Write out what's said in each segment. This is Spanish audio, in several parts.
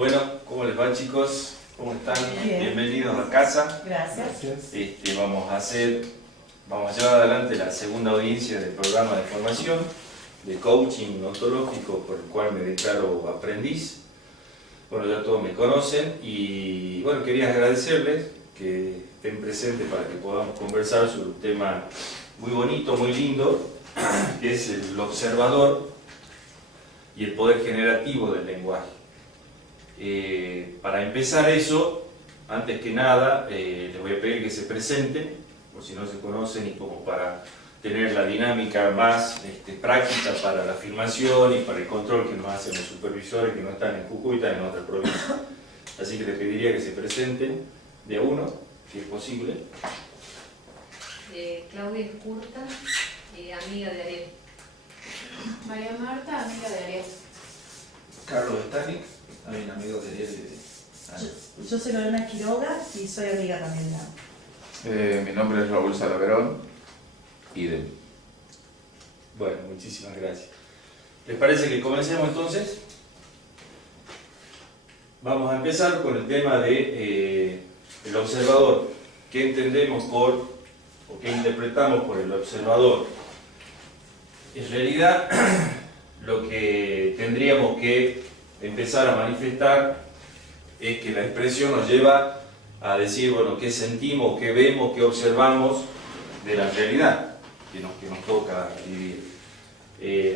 Bueno, ¿cómo les va, chicos? ¿Cómo están? Bien. Bienvenidos a casa. Gracias. Vamos a llevar adelante la segunda audiencia del programa de formación de coaching ontológico por el cual me declaro aprendiz. Bueno, ya todos me conocen y bueno, quería agradecerles que estén presentes para que podamos conversar sobre un tema muy bonito, muy lindo, que es el observador y el poder generativo del lenguaje. Para empezar eso, antes que nada, les voy a pedir que se presenten, por si no se conocen, y como para tener la dinámica más práctica para la filmación y para el control que nos hacen los supervisores que no están en Jujuy, están en otra provincia. Así que les pediría que se presenten de a uno, si es posible. Claudia Escurta, amiga de Ariel. María Marta, amiga de Ariel. Carlos Stanik, también amigo de Ariel y de Yo soy Lorena Quiroga y soy amiga también de Ana. Mi nombre es Raúl Salaverón y de... Bueno, muchísimas gracias. ¿Les parece que comencemos entonces? Vamos a empezar con el tema de el observador. ¿Qué entendemos por, o qué interpretamos por el observador? En realidad, lo que tendríamos que empezar a manifestar es que la expresión nos lleva a decir, bueno, qué sentimos, qué vemos, qué observamos de la realidad que nos toca vivir.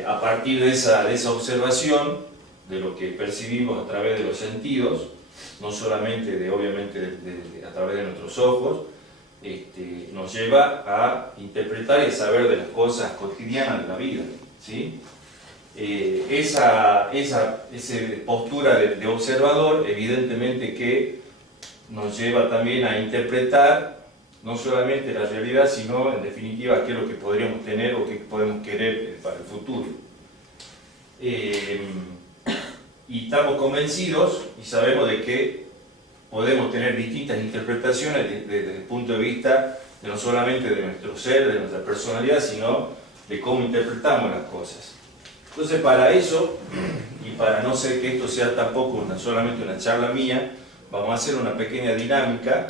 A partir de esa observación, de lo que percibimos a través de los sentidos, no solamente obviamente a través de nuestros ojos, nos lleva a interpretar y a saber de las cosas cotidianas de la vida, ¿sí? Esa postura de observador, evidentemente que nos lleva también a interpretar no solamente la realidad, sino en definitiva qué es lo que podríamos tener o qué podemos querer para el futuro. Y estamos convencidos y sabemos de que podemos tener distintas interpretaciones desde el punto de vista de no solamente de nuestro ser, de nuestra personalidad, sino de cómo interpretamos las cosas. Entonces, para eso, y para no ser que esto sea tampoco solamente una charla mía, vamos a hacer una pequeña dinámica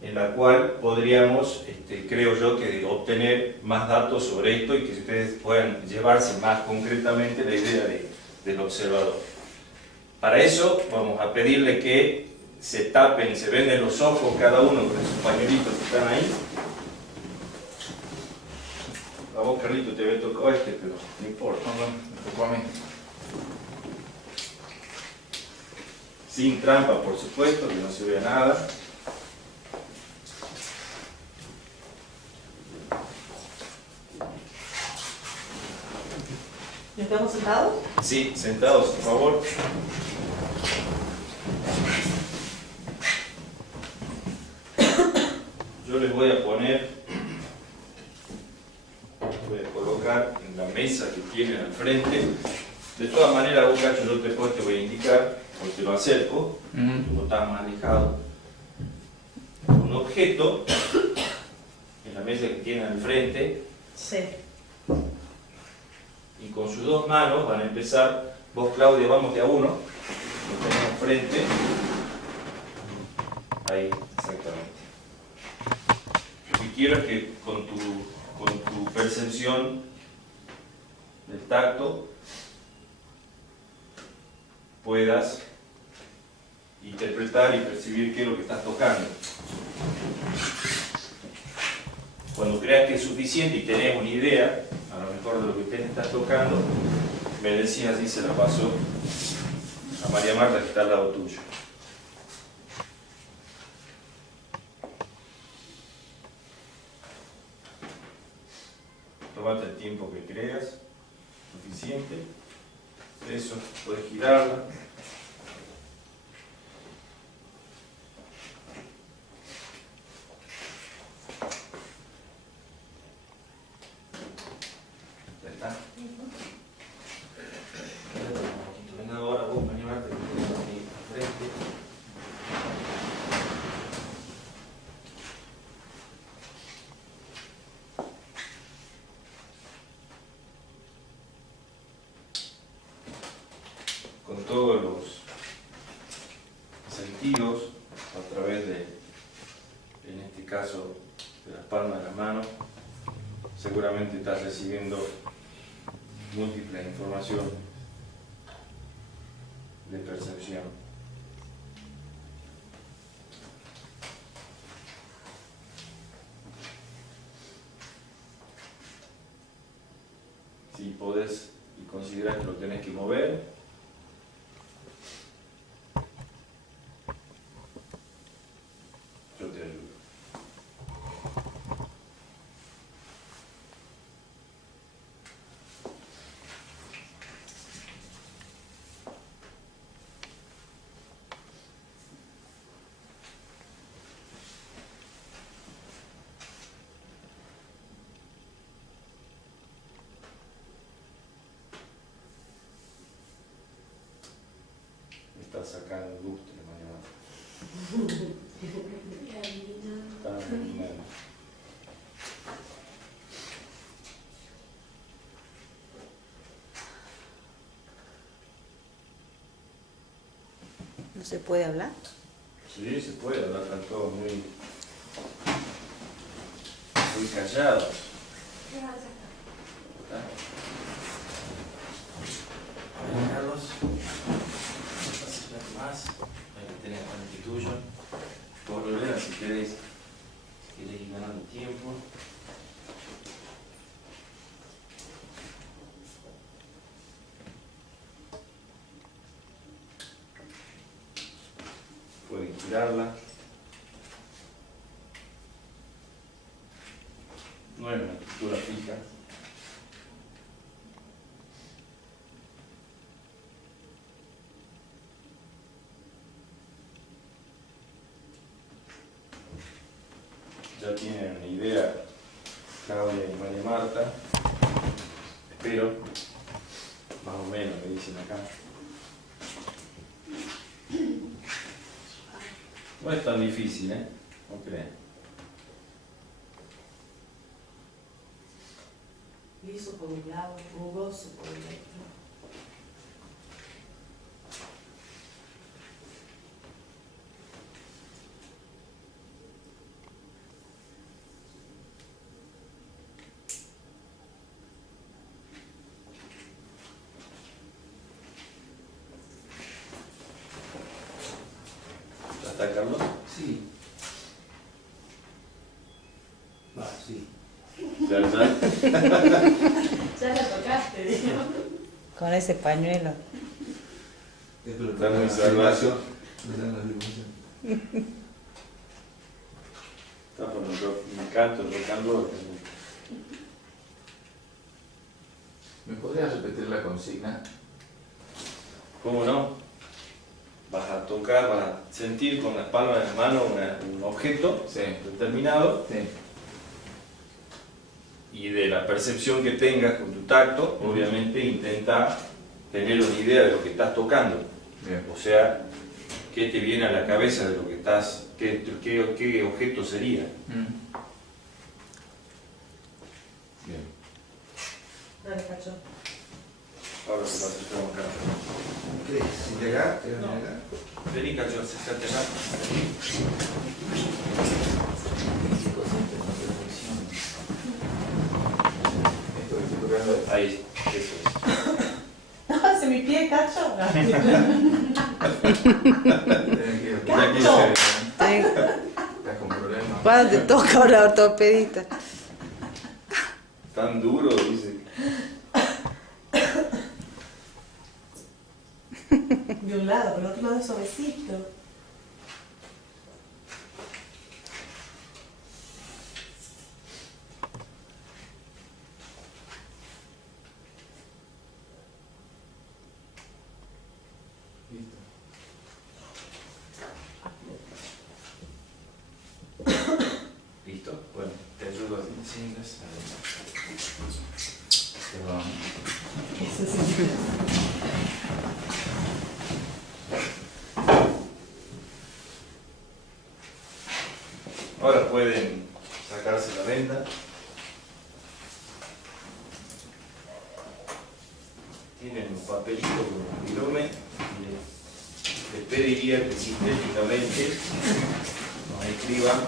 en la cual podríamos, creo yo, que obtener más datos sobre esto y que ustedes puedan llevarse más concretamente la idea del observador. Para eso vamos a pedirle que se tapen y se venden los ojos cada uno con esos pañuelitos que están ahí. A vos, Carlito, te había tocado pero no importa. Me tocó a mí. Sin trampa, por supuesto, que no se vea nada. ¿Nos quedamos sentados? Sí, sentados, por favor. Yo les voy a colocar en la mesa que tienen al frente. De todas maneras, vos, Cacho, yo después te voy a indicar, porque te lo acerco, como estás más alejado, un objeto en la mesa que tienen al frente. Sí. Y con sus dos manos van a empezar, vos, Claudia, vamos de a uno, lo tenemos frente, ahí, exactamente. Lo que quiero es que con tu percepción del tacto puedas interpretar y percibir qué es lo que estás tocando. Cuando creas que es suficiente y tenés una idea, a lo mejor de lo que usted está tocando, me decías y se la paso a María Marta, que está al lado tuyo. Tómate el tiempo que creas, suficiente. Eso, puedes girarla. Ya está. Venga ahora vos, María Marta, que tenés ahí al frente. Con todos sentidos a través de, en este caso, de las palmas de las manos. Seguramente estás recibiendo múltiples información de percepción. Si podés y consideras que lo tenés que mover, yo te ayudo. Está sacando lustre, mañana. Está eliminando. ¿No se puede hablar? Sí, se puede hablar, están todos muy callados. Carlos, más, ahí tenés el tuyo. Por lo menos si queréis ir ganando tiempo. Pueden girarla. No es una estructura fija. Ya tienen una idea, Claudia y María Marta. Espero, más o menos me dicen acá. No es tan difícil, ¿eh? No creen. Liso por un lado, rugoso por el otro. ¿Ya está, Carlos? Sí. Va, sí. ¿Ya? Ya la tocaste, digo. Con ese pañuelo. Está muy salvaje. Está por me encanta el rock and roll. ¿Me podrías repetir la consigna? ¿Cómo no? Vas a tocar, vas a sentir con las palmas de las manos un objeto Sí. determinado Sí. y de la percepción que tengas con tu tacto, obviamente intenta tener una idea de lo que estás tocando. Bien. O sea, ¿qué te viene a la cabeza de lo que estás, qué objeto sería? Bien. Dale, Cacho. Ahora se va a hacer acá. ¿Qué? ¿Si te acá? ¿Te vas a acá? Vení, Cacho, acércate acá. Esto que estoy tocando es... Ahí, eso es. ¿Hace mi pie, Cacho? Ya quise- Estás con problemas. ¿Cuándo te toca la ortopedista? Tan duro, dice. De un lado, pero otro lado es suavecito. Listo. ¿Listo? Bueno, te ayudo a que sientas. Perdón. Eso sí. Ahora pueden sacarse la venda. Tienen un papelito con un virome y le pediría que sintéticamente nos escriban,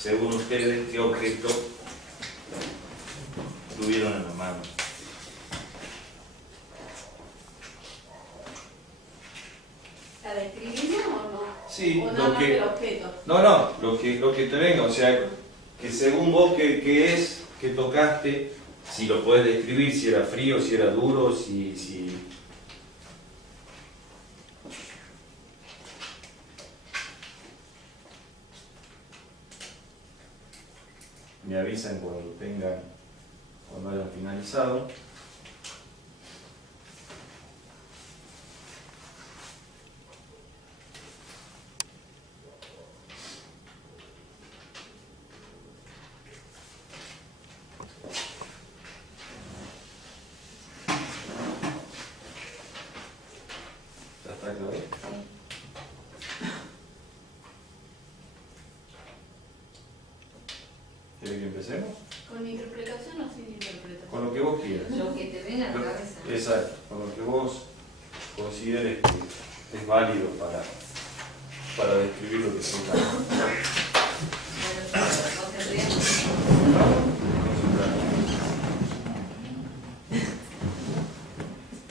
según ustedes, qué objeto tuvieron en la mano. ¿La describimos o no? Sí, ¿O nada lo más que... del objeto? No, lo que te venga, o sea, que según vos qué es, que tocaste, si lo puedes describir, si era frío, si era duro, si... Me avisan cuando hayan finalizado. ¿Ya está claro? ¿Quieres que empecemos? ¿Con interpretación o sin interpretación? Con lo que vos quieras. Lo que te venga a la cabeza. Exacto, con lo que vos consideres que es válido para describir lo que tengas. Bueno, no te rías.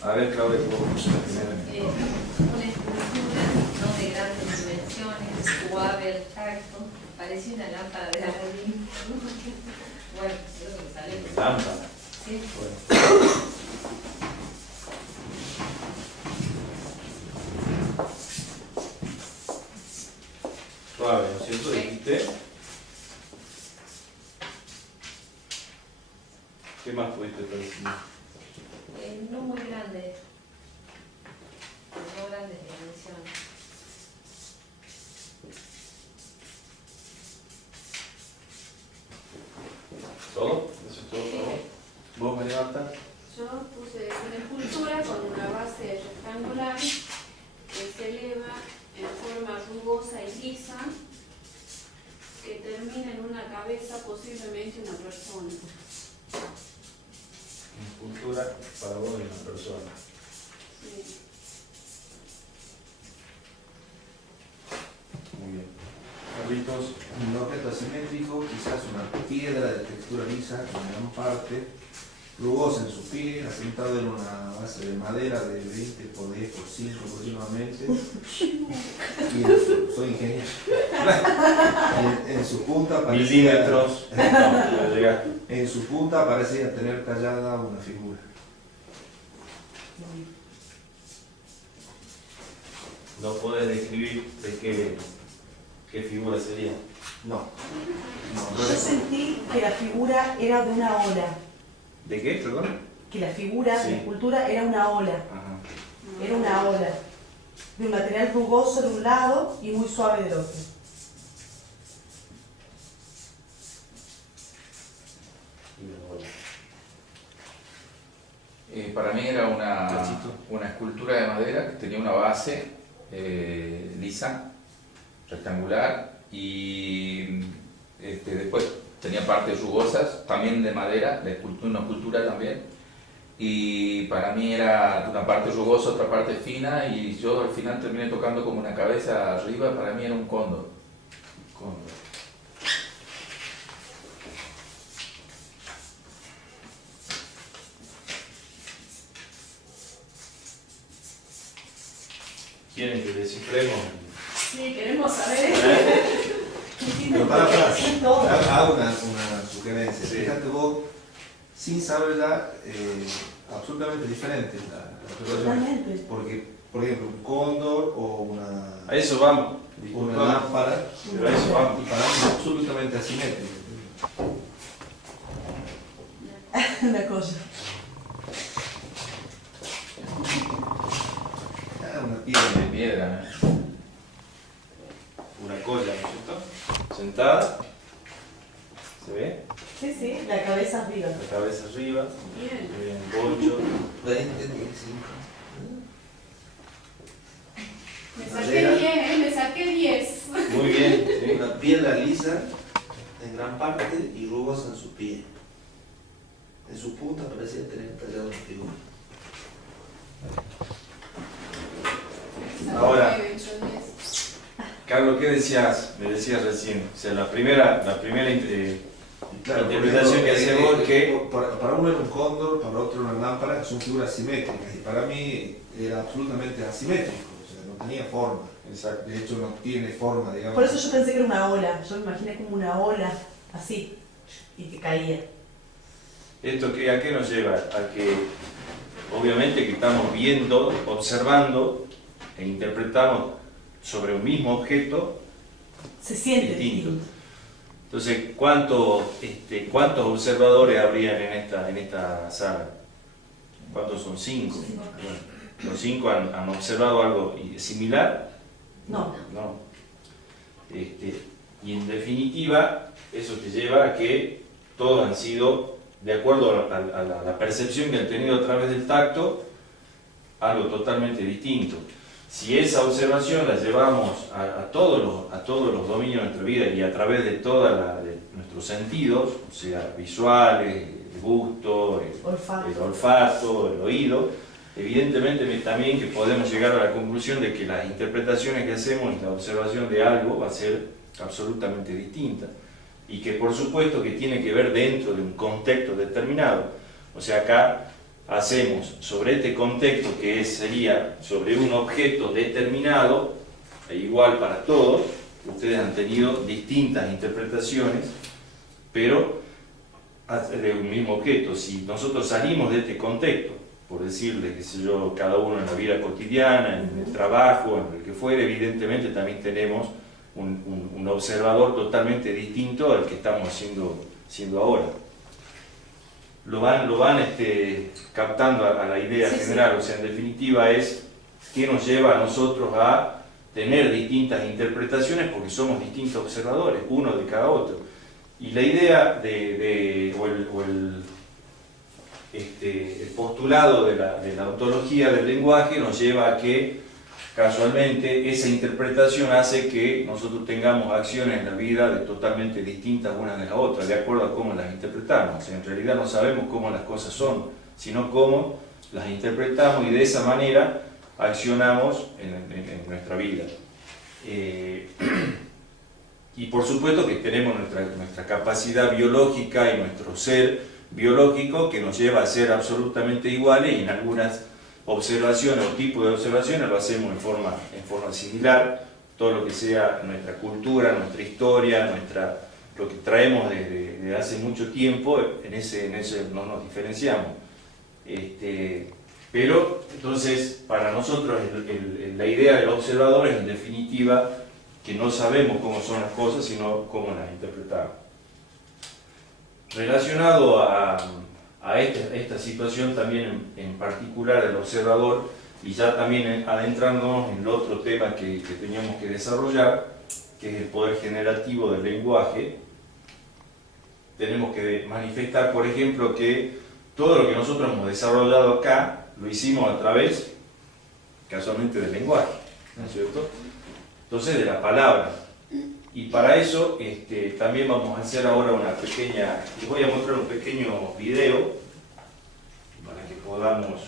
A ver, Claudia, vos la primera. Una escultura no de grandes dimensiones, suave al tacto, parece una lámpara de Aladín. Bueno, eso es lo que sale. Lámpara. Sí. Bueno. Suave, ¿no es cierto? Dijiste. ¿Qué más pudiste percibir? No muy grande. No grandes dimensiones. ¿Todo? ¿Eso es todo para vos? ¿Vos, María Marta? Yo puse una escultura con una base rectangular que se eleva en forma rugosa y lisa, que termina en una cabeza, posiblemente una persona. Escultura para vos y una persona. Sí. Muy bien. Carlitos. Un objeto asimétrico, quizás una piedra de textura lisa en gran parte, rugosa en su pie, asentado en una base de madera de 20 por 10 por 5 aproximadamente. Y soy ingeniero. En su punta parecía, Milímetros. No, ya llegaste. en su punta parecía tener tallada una figura. No podés describir de qué figura sería. No. Yo sentí que la figura era de una ola, ¿De qué, perdón? que la figura, Sí. la escultura era una ola, Ajá. era una ola, de un material rugoso de un lado y muy suave del otro. Para mí era Cachito. una escultura de madera que tenía una base lisa, rectangular, y después tenía partes rugosas, también de madera, una escultura también, y para mí era una parte rugosa, otra parte fina, y yo al final terminé tocando como una cabeza arriba, para mí era un cóndor. Cóndor. ¿Quieren que descifremos? Sí, queremos saber. Pero para, Sí, todo. hago una sugerencia. Sí. Fíjate vos, sin saberla, absolutamente diferente la Totalmente. porque, por ejemplo, un cóndor o A eso vamos. una Disculpa. lámpara, Pero a eso vamos. y para mí es absolutamente asimétrico. Una cosa. Una piedra. De piedra, ¿no? Una colla, ¿no es cierto? Sentada. ¿Se ve? Sí, sí, la cabeza arriba. La cabeza arriba. Bien. Muy bien, bolcho. 20, 25. Me saqué 10, me saqué 10. Muy bien, ¿sí? Una piedra lisa en gran parte y rugosa en su pie. En su punta parecía tener tallada una figura. Ahora, 9, 8, 10. Carlos, ¿qué decías? Me decías recién. O sea, la primera Claro, interpretación que hace vos que... para uno era un cóndor, para otro una lámpara, son figuras simétricas, y para mí era absolutamente asimétrico, o sea, no tenía forma. Exacto. De hecho, no tiene forma, digamos. Por eso yo pensé que era una ola. Yo me imaginé como una ola, así, y que caía. ¿Esto a qué nos lleva? A que obviamente que estamos viendo, observando e interpretamos sobre un mismo objeto Se siente distinto. distinto. Entonces, ¿cuántos observadores habrían en esta sala? ¿Cuántos son? 5. Bueno, ¿los 5 han observado algo similar? No. No. Y en definitiva, eso te lleva a que todos han sido, de acuerdo a la percepción que han tenido a través del tacto, algo totalmente distinto. Si esa observación la llevamos a todos los dominios de nuestra vida y a través de todos nuestros sentidos, o sea, visuales, el gusto, el olfato, el oído, evidentemente también que podemos llegar a la conclusión de que las interpretaciones que hacemos en la observación de algo va a ser absolutamente distinta y que por supuesto que tiene que ver dentro de un contexto determinado. O sea, acá hacemos sobre este contexto que sería sobre un objeto determinado, e igual para todos, ustedes han tenido distintas interpretaciones, pero de un mismo objeto. Si nosotros salimos de este contexto, por decirle, qué sé yo, cada uno en la vida cotidiana, en el trabajo, en el que fuere, evidentemente también tenemos un observador totalmente distinto al que estamos siendo ahora. Lo van captando a la idea general, o sea, en definitiva es qué nos lleva a nosotros a tener distintas interpretaciones porque somos distintos observadores, uno de cada otro. Y la idea el postulado de la ontología del lenguaje nos lleva a que casualmente esa interpretación hace que nosotros tengamos acciones en la vida totalmente distintas unas de las otras, de acuerdo a cómo las interpretamos. O sea, en realidad no sabemos cómo las cosas son, sino cómo las interpretamos y de esa manera accionamos en nuestra vida. Y por supuesto que tenemos nuestra capacidad biológica y nuestro ser biológico que nos lleva a ser absolutamente iguales y en algunas observaciones o tipos de observaciones lo hacemos en forma similar. Todo lo que sea nuestra cultura, nuestra historia, lo que traemos desde hace mucho tiempo, en ese no nos diferenciamos. Pero entonces para nosotros la idea del observador es en definitiva que no sabemos cómo son las cosas, sino cómo las interpretamos. Relacionado a esta situación también en particular del observador, y ya también adentrándonos en el otro tema que teníamos que desarrollar, que es el poder generativo del lenguaje, tenemos que manifestar, por ejemplo, que todo lo que nosotros hemos desarrollado acá lo hicimos a través, casualmente, del lenguaje, ¿no es cierto? Entonces, de la palabra. Y para eso también vamos a hacer ahora una pequeña, les voy a mostrar un pequeño video para que podamos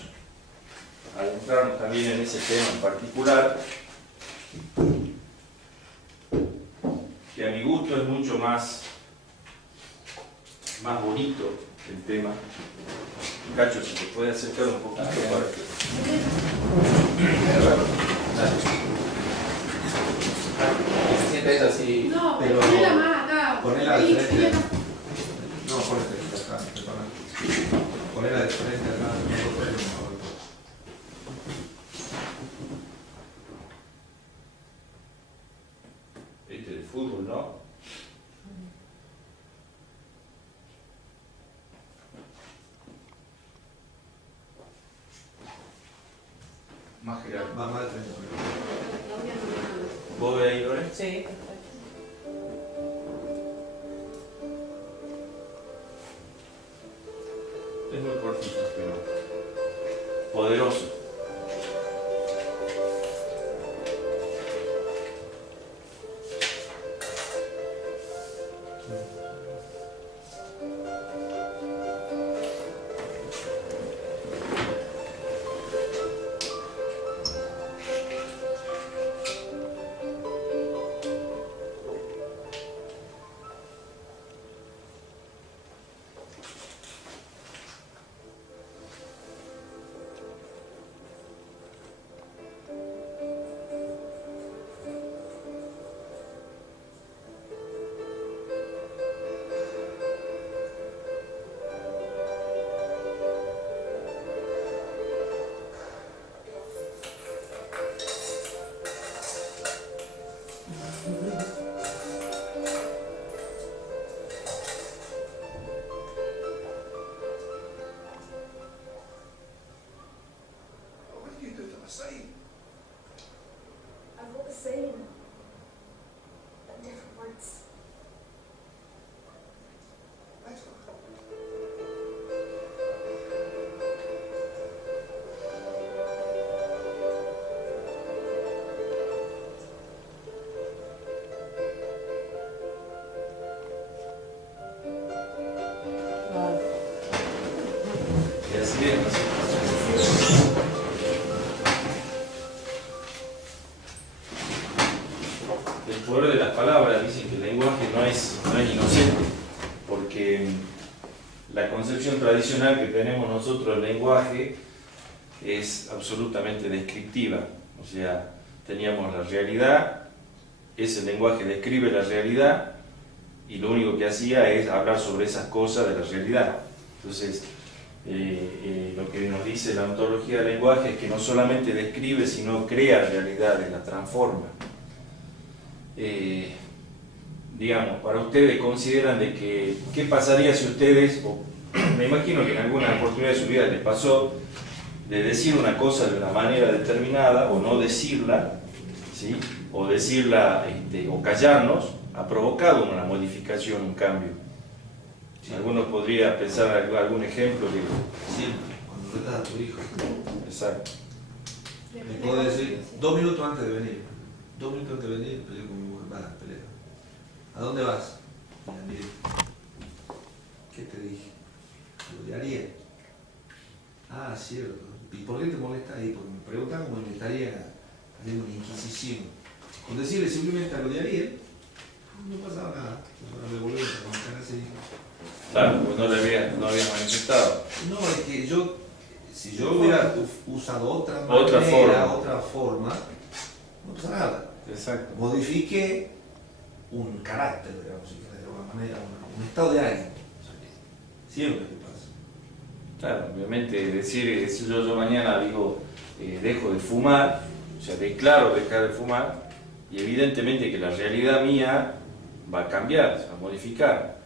adentrarnos también en ese tema en particular, que a mi gusto es mucho más bonito el tema. Cacho, si te puede acercar un poquito para que... ¿Se siente ella así? No, Pero- ponela más acá. Ponela de Sí, frente. sí, No, ponete acá, perdona. Ponela de frente acá. de fútbol, ¿no? Más general. Más de 30. ¿Vos ves ahí, Lore? Sí. Es muy cortito, pero poderoso. same, but different words. Y así es. El poder de las palabras, dicen que el lenguaje no es inocente, porque la concepción tradicional que tenemos nosotros del lenguaje es absolutamente descriptiva. O sea, teníamos la realidad, ese lenguaje describe la realidad y lo único que hacía es hablar sobre esas cosas de la realidad. Entonces, lo que nos dice la ontología del lenguaje es que no solamente describe, sino crea realidades, las transforma. Digamos, para ustedes consideran de que, ¿qué pasaría si ustedes, o me imagino que en alguna oportunidad de su vida les pasó, de decir una cosa de una manera determinada o no decirla, ¿sí? O decirla o callarnos, ha provocado una modificación, un cambio? Sí. Algunos podrían pensar algún ejemplo de... Siempre, cuando retas a tu hijo. Exacto. Le puedo decir 2 minutos antes de venir. 2 minutos antes de venir, peleé con mi mujer. Va, pelea. ¿A dónde vas? Mira, mire. ¿Qué te dije? Lo de Ariel. Ah, cierto. ¿Y por qué te molesta ahí? Porque me preguntan como me estaría haciendo una inquisición. Con decirle simplemente a lo de Ariel, no pasaba nada. No me volvieron a comentar así. Claro, pues no había manifestado. No, es que yo, si yo hubiera usado otra forma, no pasa nada. Exacto. Modifique un carácter, digamos, de alguna manera, un estado de ánimo. Siempre que pasa. Claro, obviamente decir, si yo mañana digo, dejo de fumar, o sea, declaro dejar de fumar, y evidentemente que la realidad mía va a cambiar, se va a modificar.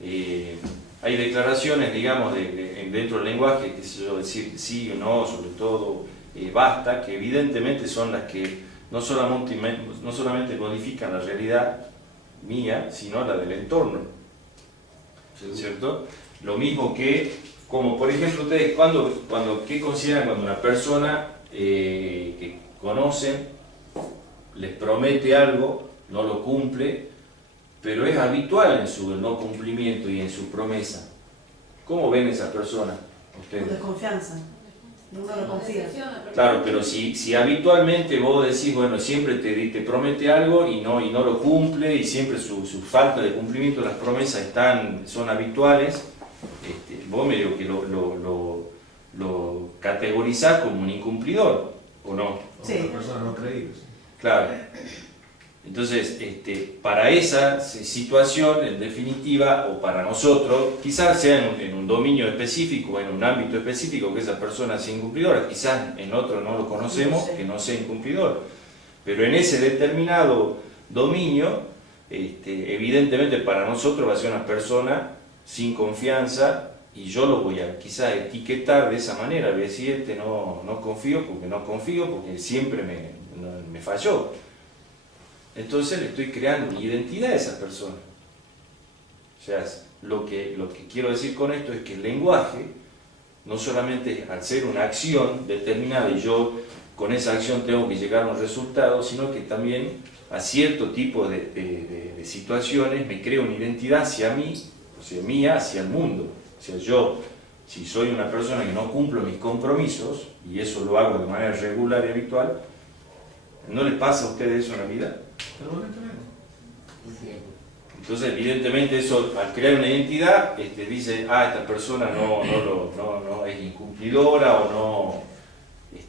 Hay declaraciones, digamos, dentro del lenguaje, que sé yo, decir sí o no, sobre todo basta, que evidentemente son las que no solamente modifican la realidad mía, sino la del entorno, ¿cierto? Lo mismo que, como por ejemplo, ustedes, ¿qué consideran cuando una persona que conocen les promete algo, no lo cumple, pero es habitual en su no cumplimiento y en su promesa? ¿Cómo ven esa persona ustedes? Con desconfianza. Nunca lo confía. Claro, pero si habitualmente vos decís, bueno, siempre te promete algo y no lo cumple, y siempre su falta de cumplimiento de las promesas son habituales, vos medio que lo categorizás como un incumplidor, ¿o no? Sí. Una persona no creíble. Claro. Entonces, para esa situación, en definitiva, o para nosotros, quizás sea en un dominio específico, en un ámbito específico, que esa persona sea incumplidora, quizás en otro no lo conocemos, que no sea incumplidor, pero en ese determinado dominio, evidentemente para nosotros va a ser una persona sin confianza, y yo lo voy a quizás etiquetar de esa manera, voy a decir, no confío porque siempre me falló. Entonces le estoy creando una identidad a esa persona. O sea, lo que quiero decir con esto es que el lenguaje, no solamente al ser una acción determinada y yo con esa acción tengo que llegar a un resultado, sino que también a cierto tipo de situaciones me creo una identidad hacia mí, o sea, mía hacia el mundo. O sea, yo, si soy una persona que no cumplo mis compromisos, y eso lo hago de manera regular y habitual, ¿no les pasa a ustedes eso en la vida? Entonces, evidentemente, eso al crear una identidad, dice, esta persona no es incumplidora o no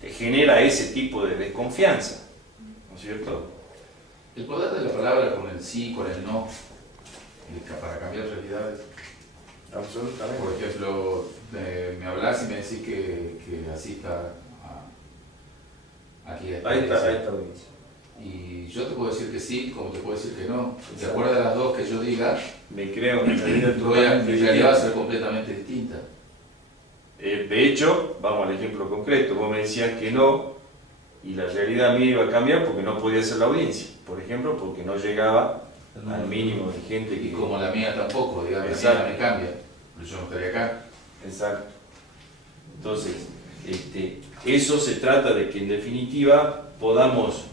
genera ese tipo de desconfianza, ¿no es cierto? El poder de la palabra con el sí, con el no, para cambiar realidades. Absolutamente. Por ejemplo, me hablas y me decís que asista aquí a esta audiencia. Y yo te puedo decir que sí, como te puedo decir que no. De acuerdo a las dos que yo diga, Me creo una realidad mi realidad va a ser completamente distinta. De hecho, vamos al ejemplo concreto, vos me decías que no, y la realidad mía iba a cambiar porque no podía hacer la audiencia, por ejemplo, porque no llegaba al mínimo de gente que... Y como la mía tampoco, digamos, la Exacto. mía me cambia, pero yo no estaría acá. Exacto. Entonces, eso se trata de que en definitiva podamos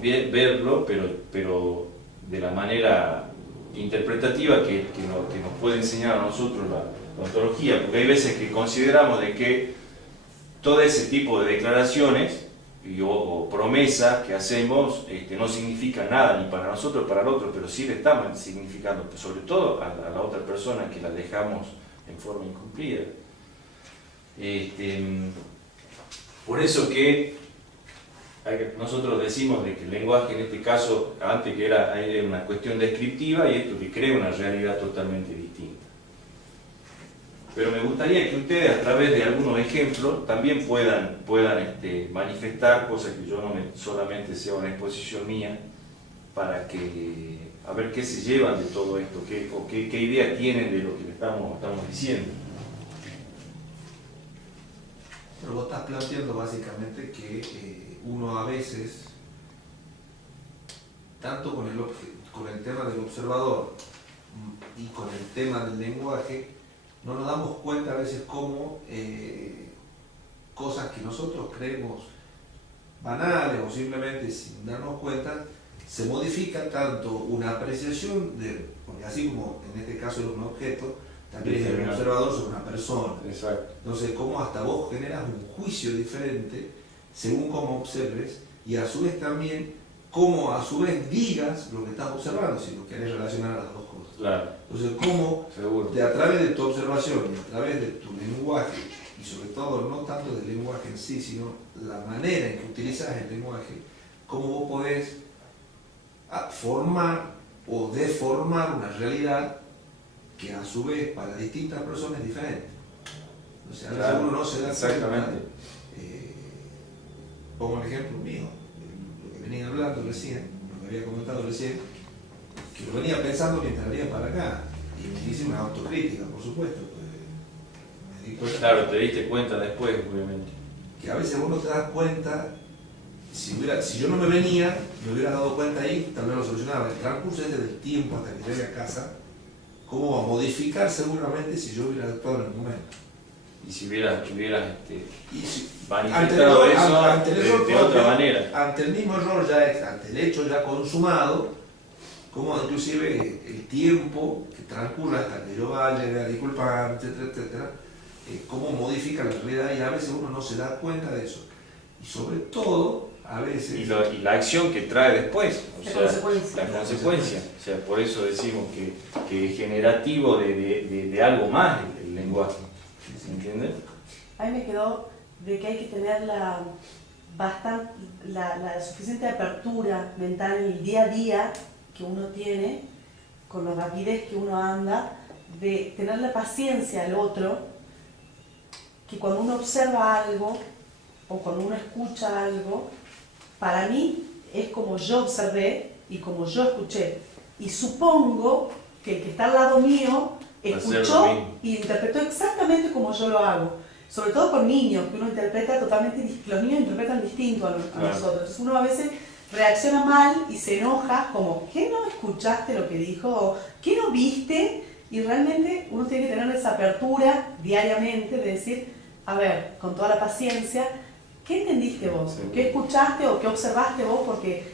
verlo, pero de la manera interpretativa que nos puede enseñar a nosotros la ontología, porque hay veces que consideramos de que todo ese tipo de declaraciones o promesas que hacemos no significan nada ni para nosotros ni para el otro, pero sí le estamos significando, sobre todo a la otra persona que la dejamos en forma incumplida. Por eso que nosotros decimos de que el lenguaje en este caso, antes que era una cuestión descriptiva, y esto que crea una realidad totalmente distinta. Pero me gustaría que ustedes, a través de algunos ejemplos, también puedan manifestar cosas que yo no solamente sea una exposición mía, para que a ver qué se llevan de todo esto, qué idea tienen de lo que le estamos diciendo. Pero vos estás planteando básicamente que uno a veces, tanto con el tema del observador y con el tema del lenguaje, no nos damos cuenta a veces cómo cosas que nosotros creemos banales o simplemente sin darnos cuenta, se modifica tanto una apreciación porque así como en este caso es un objeto, también es un observador sobre una persona. Exacto. Entonces, cómo hasta vos generas un juicio diferente según cómo observes, y a su vez también cómo a su vez digas lo que estás observando, si lo querés relacionar a las dos cosas. Claro. Entonces, cómo Seguro. a través de tu observación y a través de tu lenguaje, y sobre todo no tanto del lenguaje en sí, sino la manera en que utilizas el lenguaje, cómo vos podés formar o deformar una realidad que a su vez para distintas personas es diferente. O sea, a veces uno no se da cuenta. Exactamente. Pongo el ejemplo mío, lo que venía hablando recién, lo que había comentado recién, que lo venía pensando mientras venía para acá, y me hice una autocrítica, por supuesto. Pues, me di cuenta Claro, te diste cuenta después, obviamente. que a veces uno te das cuenta, si yo no me venía, me hubiera dado cuenta ahí, tal vez lo solucionaba. El transcurso es del tiempo hasta que llegue a casa, cómo va a modificar seguramente si yo hubiera actuado en el momento. Y si hubieras Y si, manifestado ante el eso error de otra propio, manera. ante el mismo error ya, ante el hecho ya consumado, como inclusive el tiempo que transcurre hasta que yo vaya a disculpar, etcétera, etcétera, cómo modifica la realidad, y a veces uno no se da cuenta de eso. Y sobre todo, a veces... Y la acción que trae después, o La sea, consecuencia. la consecuencia. O sea, por eso decimos que es generativo de algo más el lenguaje. ¿Se entiende? A mí me quedó de que hay que tener la suficiente apertura mental en el día a día que uno tiene, con la rapidez que uno anda, de tener la paciencia al otro, que cuando uno observa algo o cuando uno escucha algo, para mí es como yo observé y como yo escuché. Y supongo que el que está al lado mío Va a ser lo escuchó mismo. y interpretó exactamente como yo lo hago. Sobre todo con niños, que uno interpreta totalmente, los niños interpretan distinto a Claro. nosotros. Entonces uno a veces reacciona mal y se enoja, como, ¿qué no escuchaste lo que dijo? O, ¿qué no viste? Y realmente uno tiene que tener esa apertura diariamente de decir, a ver, con toda la paciencia, ¿qué entendiste vos? Sí. ¿Qué escuchaste o qué observaste vos? Porque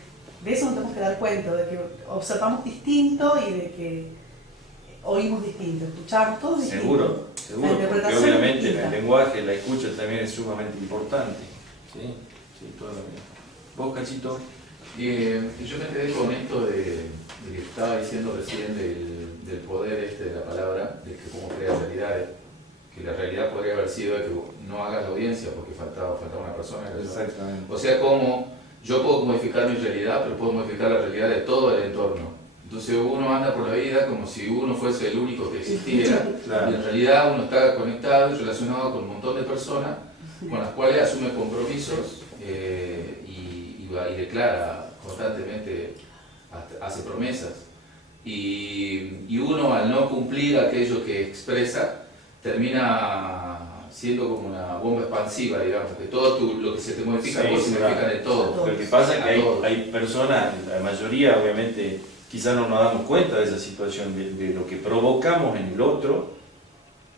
de eso nos tenemos que dar cuenta, de que observamos distinto y de que oímos distinto, escuchamos todos distinto. Seguro, La seguro, porque interpretación es obviamente distinta. el lenguaje, la escucha también es sumamente importante. ¿Sí? Sí, toda la vida. ¿Vos, Cachito? Yo me quedé con esto de que estaba diciendo recién del poder de la palabra, de que cómo crea realidades, que la realidad podría haber sido de que no hagas la audiencia porque faltaba una persona. Exactamente. O sea, como yo puedo modificar mi realidad, pero puedo modificar la realidad de todo el entorno. Entonces uno anda por la vida como si uno fuese el único que existiera, Claro. y en realidad uno está conectado y relacionado con un montón de personas con las cuales asume compromisos y declara constantemente, hace promesas. Y uno al no cumplir aquello que expresa, termina siendo como una bomba expansiva, digamos, que todo lo que se te modifica Sí, a vos se claro. modifica en el todo. Lo que pasa es que A todos. hay personas, la mayoría obviamente, quizás no nos damos cuenta de esa situación, de lo que provocamos en el otro,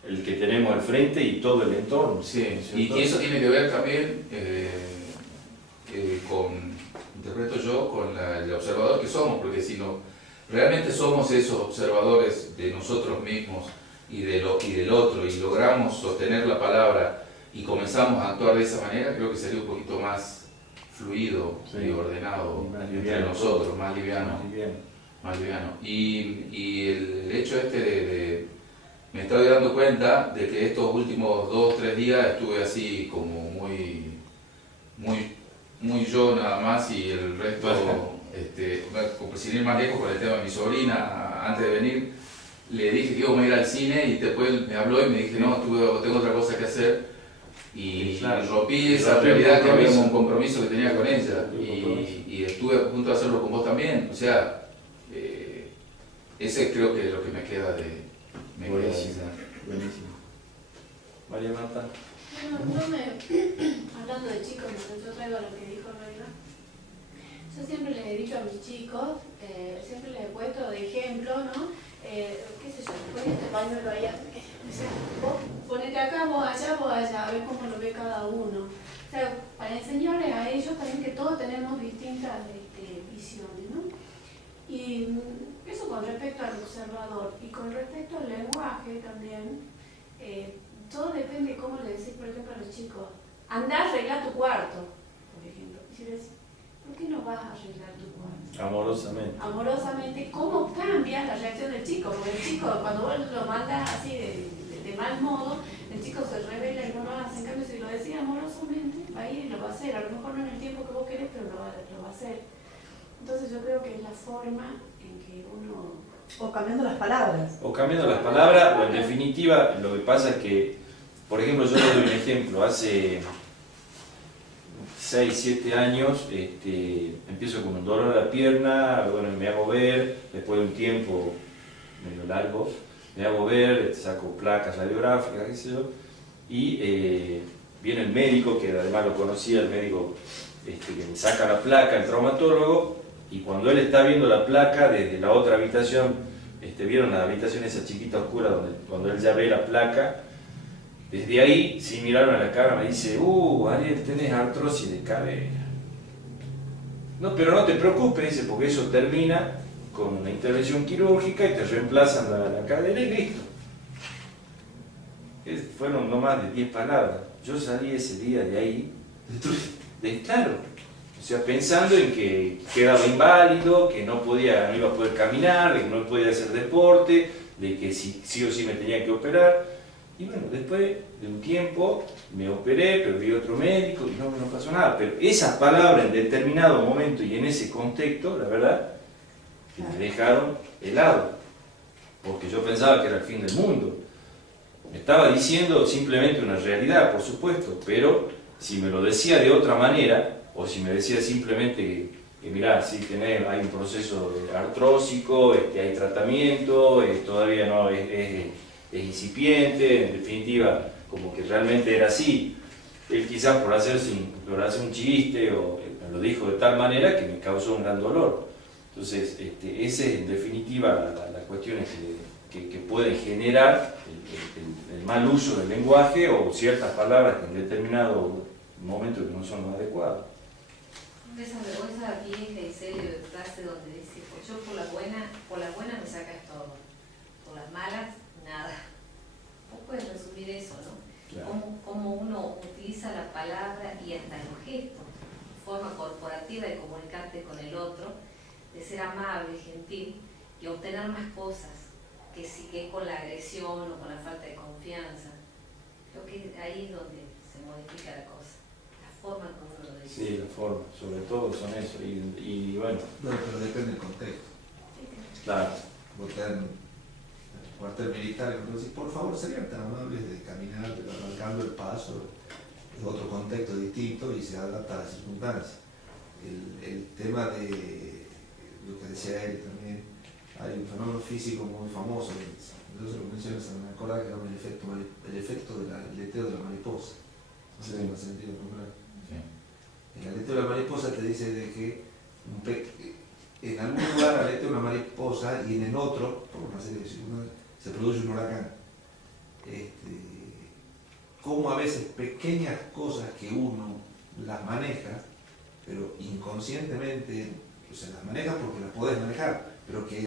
el que tenemos al frente y todo el entorno. Sí, ¿no es y cierto? eso tiene que ver también interpreto yo, con el observador que somos, porque si no, realmente somos esos observadores de nosotros mismos y del otro, y logramos sostener la palabra y comenzamos a actuar de esa manera, creo que sería un poquito más fluido Sí. y ordenado Y más entre liviano. nosotros, más liviano. Muy bien. Más liviano. Y el hecho me estoy dando cuenta de que estos últimos 2 o 3 días estuve así como muy yo nada más, y el resto, sin ir más lejos con el tema de mi sobrina, antes de venir, le dije que íbamos a ir al cine y después me habló y me dije, no, tengo otra cosa que hacer. Y Claro. rompí esa Rompí realidad un que había compromiso. un compromiso que tenía con ella. Rompí un compromiso. Y estuve a punto de hacerlo con vos también. O sea, ese creo que es lo que me queda de... Buenísimo. Buenísimo. María Marta. Hablando de chicos, yo traigo lo que dijo Reina. Yo siempre les he dicho a mis chicos, siempre les he puesto de ejemplo, ¿no? ¿Qué sé yo? Poné este pañuelo allá. O sea, vos ponete acá, vos allá, a ver cómo lo ve cada uno. O sea, para enseñarles a ellos también que todos tenemos distintas visiones, ¿no? Y eso con respecto al observador. Y con respecto al lenguaje también, todo depende de cómo le decís, por ejemplo, a los chicos, andá a arreglar tu cuarto, por ejemplo. Y si le decís, ¿por qué no vas a arreglar tu cuarto? Amorosamente. Amorosamente, ¿cómo cambia la reacción del chico? Porque el chico, cuando vos lo mandas así de mal modo, el chico se revela y no lo hace. En cambio, si lo decís amorosamente, va a ir y lo va a hacer. A lo mejor no en el tiempo que vos querés, pero lo va a hacer. Entonces yo creo que es la forma en que uno... O cambiando las palabras. O cambiando las palabras, o en definitiva, lo que pasa es que, por ejemplo, yo le doy un ejemplo, hace 6, 7 años, empiezo con un dolor a la pierna, bueno, me hago ver, después de un tiempo medio largo, me hago ver, saco placas radiográficas, qué sé yo, y viene el médico, que además lo conocía, el médico que me saca la placa, el traumatólogo, y cuando él está viendo la placa desde la otra habitación, vieron la habitación esa chiquita oscura, donde cuando él ya ve la placa, desde ahí, sin mirarme a la cara, me dice, Ariel, tenés artrosis de cadera. No, pero no te preocupes, dice, porque eso termina con una intervención quirúrgica y te reemplazan la cadera y listo. Fueron no más de 10 palabras. Yo salí ese día de ahí, claro, o sea, pensando en que quedaba inválido, que no iba a poder caminar, de que no podía hacer deporte, de que sí o sí me tenía que operar. Y bueno, después de un tiempo me operé, pero vi otro médico y no pasó nada. Pero esas palabras en determinado momento y en ese contexto, la verdad, que me dejaron helado. Porque yo pensaba que era el fin del mundo. Me estaba diciendo simplemente una realidad, por supuesto, pero si me lo decía de otra manera, o si me decía simplemente que mirá, sí, hay un proceso artrósico, hay tratamiento, todavía no es incipiente, en definitiva, como que realmente era así. Él quizás por hacer un chiste, me lo dijo de tal manera que me causó un gran dolor. Entonces, esa es en definitiva las cuestiones que pueden generar el mal uso del lenguaje o ciertas palabras que en determinado momento que no son lo adecuados. Esa vergüenza vieja y seria de frase donde dice, pues yo por las buenas me sacas todo, por las malas, nada. Vos puedes resumir eso, ¿no? Claro. Cómo uno utiliza la palabra y hasta los gestos, forma corporativa de comunicarte con el otro, de ser amable, gentil y obtener más cosas que si que es con la agresión o con la falta de confianza. Creo que ahí es donde se modifica la cosa, la forma como uno lo dice. Sí, la forma, sobre todo son eso. Y bueno, Bueno, pero depende del contexto. claro. Vos estás en el cuartel militar y me decís, por favor, serían tan amables de caminar, de marcando el paso, es otro contexto distinto y se adapta a las circunstancias. El tema de lo que decía él también, hay un fenómeno físico muy famoso, entonces lo mencionas, me acordaba que era el efecto del aleteo de la mariposa. No sé si me ha sentido nombrar. Sí. El aleteo de la mariposa te dice de que en algún lugar aletea una mariposa y en el otro, por una serie de circunstancias, se produce un huracán. Como a veces pequeñas cosas que uno las maneja, pero inconscientemente, o sea, las manejas porque las podés manejar, pero que